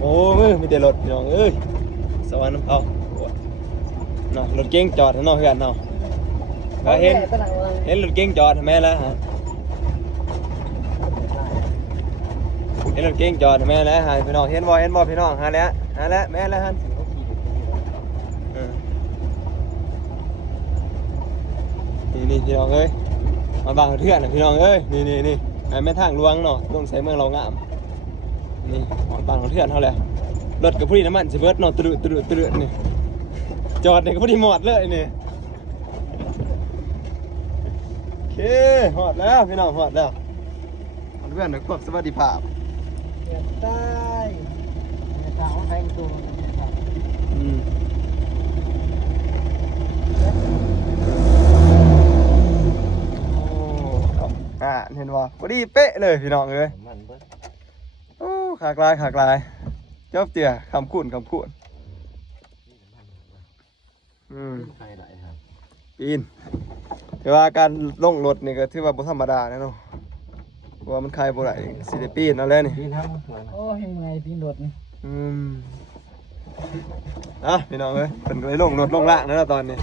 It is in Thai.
โอ้ยมีแต่รถพี่น้องเอ้ยสวรรค์น้ำเขาเนาะรถเก๋งจอดข้างนอกเฮือนเนาะก็เห็นรถเก๋งจอดทำไมล่ะฮะเห็นรถเก๋งจอดทำไมล่ะฮะพี่น้องเห็นบ่พี่น้องหาแล้วแม่แล้วฮะนี่พี่น้องเอ้ยมาบางเถื่อนนะพี่น้องเอ้ยนี่ไอ้แม่ทางลวงเนาะต้องใช้เมืองเรางามนี่บางเถื่อนเขาแหละรถกับผู้ดีน้ำมันสิเบิดเนาะตรึนี่จอดเนี่ยก็ผู้ดีหมดเลยนี่โอเคหอดแล้วพี่น้องหอดแล้วเพื่อนพวกสวัสดิภาพใต้ตาแพงตัวเห็นว่าพอดีเป๊ะเลยพี่น้องเอ้ยโอ้ขากลายเจ้าเตี๋ยคำคูณปีนแต่ว่าการลงรถนี่ก็ถือว่าบ่ธรรมดานะเนาะเพราะว่ามันคลายบ่ได้สิได้ปีนเอาแล้วนี่โอ้ยไงปีนรถนี่พี่น้องเอ้ยเพิ่นก็เลยลงรถลงล่างแล้วตอนนี้